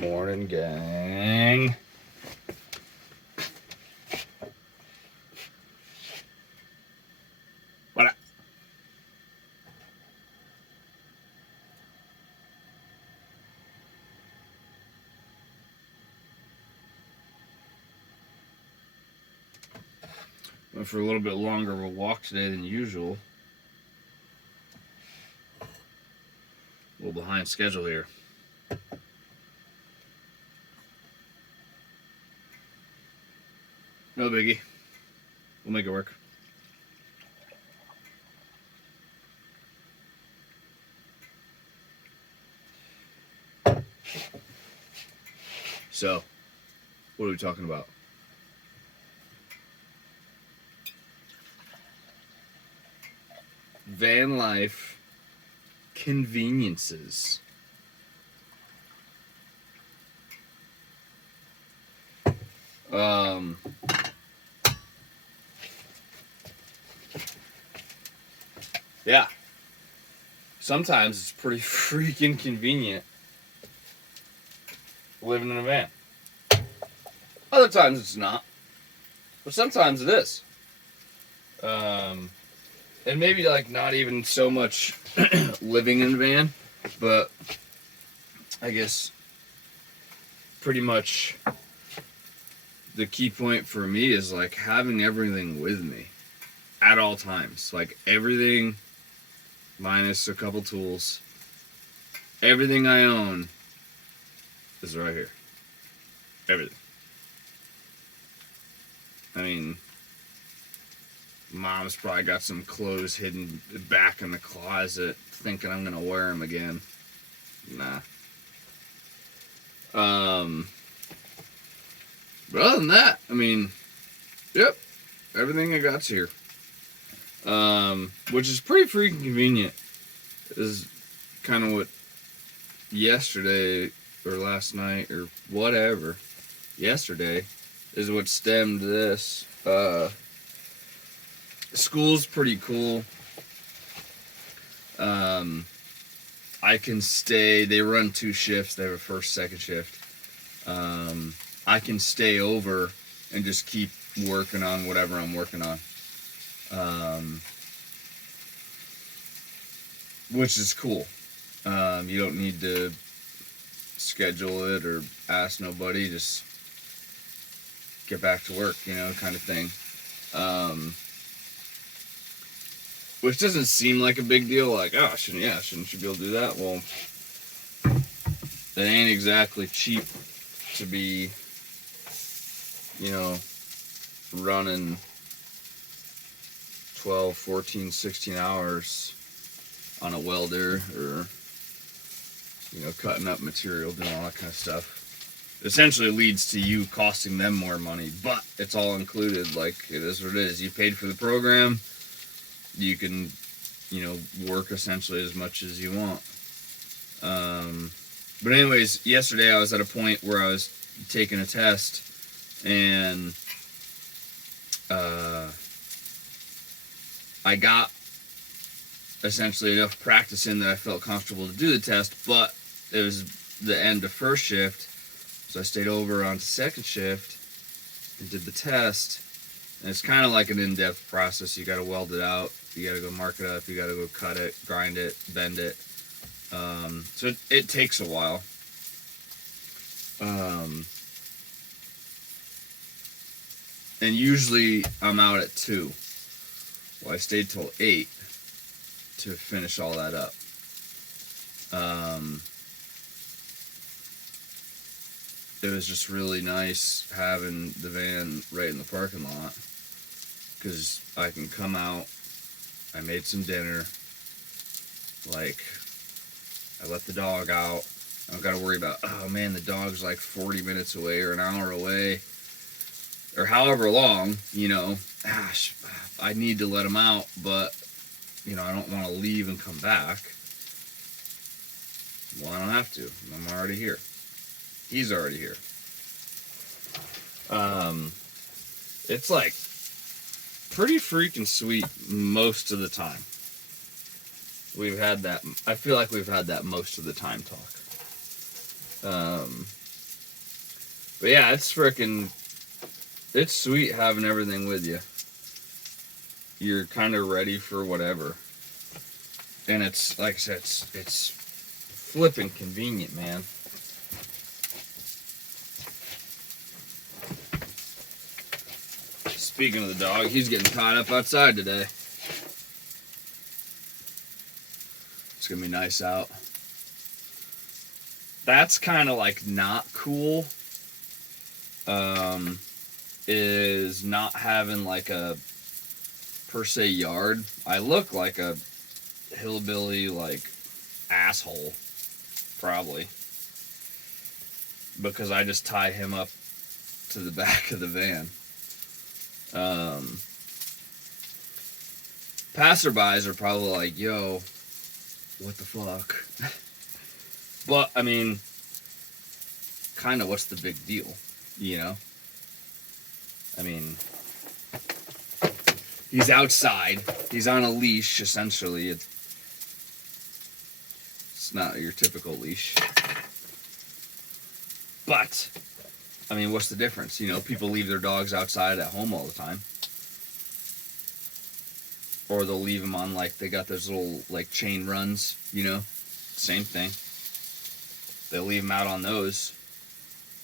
Morning, gang. What up? Went for a little bit longer of a walk today than usual. A little behind schedule here. No biggie. We'll make it work. So, what are we talking about? Vanlife conveniences. Yeah. Sometimes it's pretty freaking convenient living in a van. Other times it's not. But sometimes it is. And maybe like not even so much living in a van, but I guess pretty much the key point for me is like having everything with me at all times. Like everything minus a couple tools. Everything I own is right here. Everything. I mean, Mom's probably got some clothes hidden back in the closet, thinking I'm gonna wear them again. Nah. But other than that, I mean, yep, everything I got's here. Which is pretty freaking convenient. Is kind of what yesterday or last night or whatever. Yesterday is what stemmed this. School's pretty cool. I can stay. They run 2 shifts. They have a first, second shift. I can stay over and just keep working on whatever I'm working on. Which is cool. You don't need to schedule it or ask nobody. Just get back to work, kind of thing. Which doesn't seem like a big deal. Like, oh, shouldn't you be able to do that? Well, it ain't exactly cheap to be, running 12, 14, 16 hours on a welder or, cutting up material, doing all that kind of stuff. Essentially leads to you costing them more money, but it's all included. Like, it is what it is. You paid for the program. You can, work essentially as much as you want. But anyways, yesterday I was at a point where I was taking a test, and I got essentially enough practice in that I felt comfortable to do the test, but it was the end of first shift, so I stayed over on second shift and did the test. And it's kind of like an in-depth process. You got to weld it out. You got to go mark it up. You got to go cut it, grind it, bend it. So it takes a while. And usually I'm out at 2. Well, I stayed till 8 to finish all that up. It was just really nice having the van right in the parking lot, because I can come out. I made some dinner. Like, I let the dog out. I don't got to worry about, oh man, the dog's like 40 minutes away or an hour away or however long, gosh, I need to let him out, but, I don't want to leave and come back. Well, I don't have to. I'm already here. He's already here. It's like pretty freaking sweet most of the time. We've had that. I feel like we've had that most of the time talk. But yeah, it's sweet having everything with you. You're kind of ready for whatever. And it's, like I said, it's flipping convenient, man. Speaking of the dog, he's getting tied up outside today. It's gonna be nice out. That's kind of like not cool. Is not having like a per se yard. I look like a hillbilly like asshole, probably, because I just tie him up to the back of the van. Passerbys are probably like, yo, what the fuck? But I mean, kind of what's the big deal, you know? I mean, he's outside, he's on a leash essentially. It's not your typical leash, but I mean, what's the difference? You know, people leave their dogs outside at home all the time. Or they'll leave them on, like, they got those little, like, chain runs, you know? Same thing. They'll leave them out on those.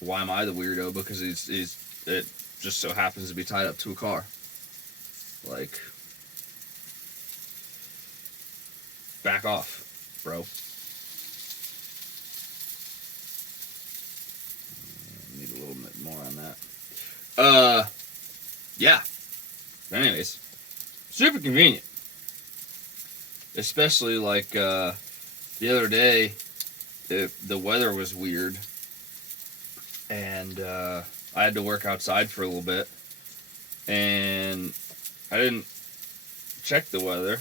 Why am I the weirdo? Because it just so happens to be tied up to a car. Like, back off, bro. Need a little bit more on that. Yeah. But anyways, super convenient. Especially like the other day, the weather was weird, and I had to work outside for a little bit, and I didn't check the weather,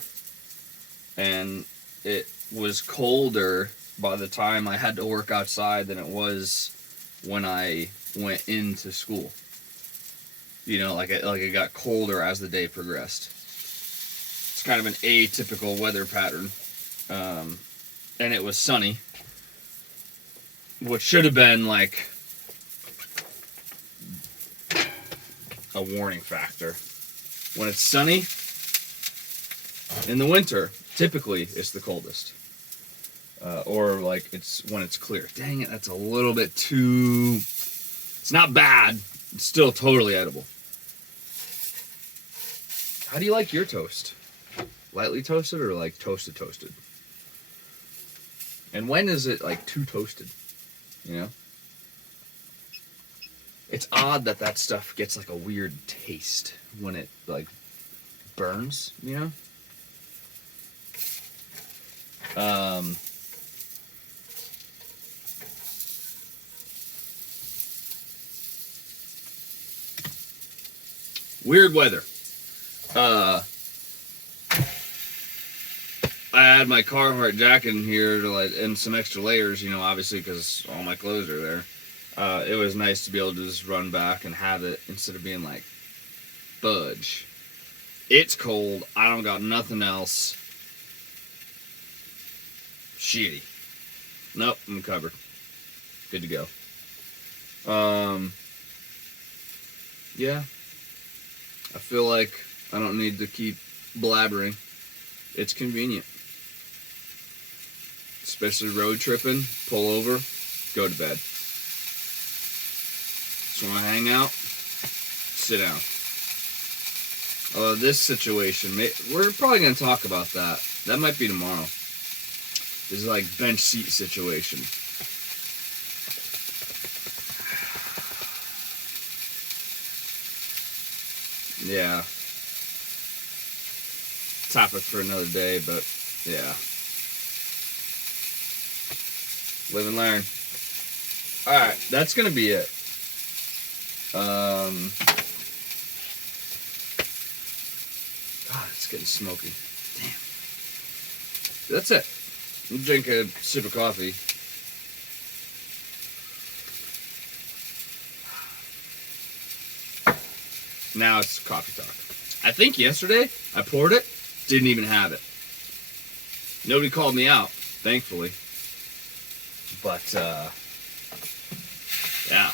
and it was colder by the time I had to work outside than it was when I went into school. You know, like it got colder as the day progressed. It's kind of an atypical weather pattern. And it was sunny, which should have been like a warning factor. When it's sunny in the winter, typically it's the coldest. Or like it's when it's clear. Dang it, that's a little bit too... It's not bad. It's still totally edible. How do you like your toast? Lightly toasted or like toasted? And when is it like too toasted? You know? It's odd that stuff gets like a weird taste when it like burns, you know? Weird weather. I had my Carhartt jacket in here to like, and some extra layers, you know, obviously because all my clothes are there. It was nice to be able to just run back and have it instead of being like, fudge. It's cold. I don't got nothing else. Shitty. Nope, I'm covered. Good to go. Yeah. I feel like I don't need to keep blabbering. It's convenient. Especially road tripping, pull over, go to bed. Just want to hang out, sit down. Although this situation, we're probably going to talk about that. That might be tomorrow. This is like bench seat situation. Yeah. Topic for another day, but yeah. Live and learn. Alright, that's gonna be it. God, it's getting smoky. Damn. That's it. I'm gonna drink a sip of coffee. Now it's coffee talk. I think yesterday I poured it, didn't even have it. Nobody called me out, thankfully. But, yeah.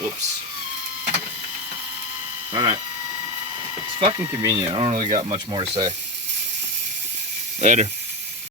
Whoops. Alright. It's fucking convenient. I don't really got much more to say. Later.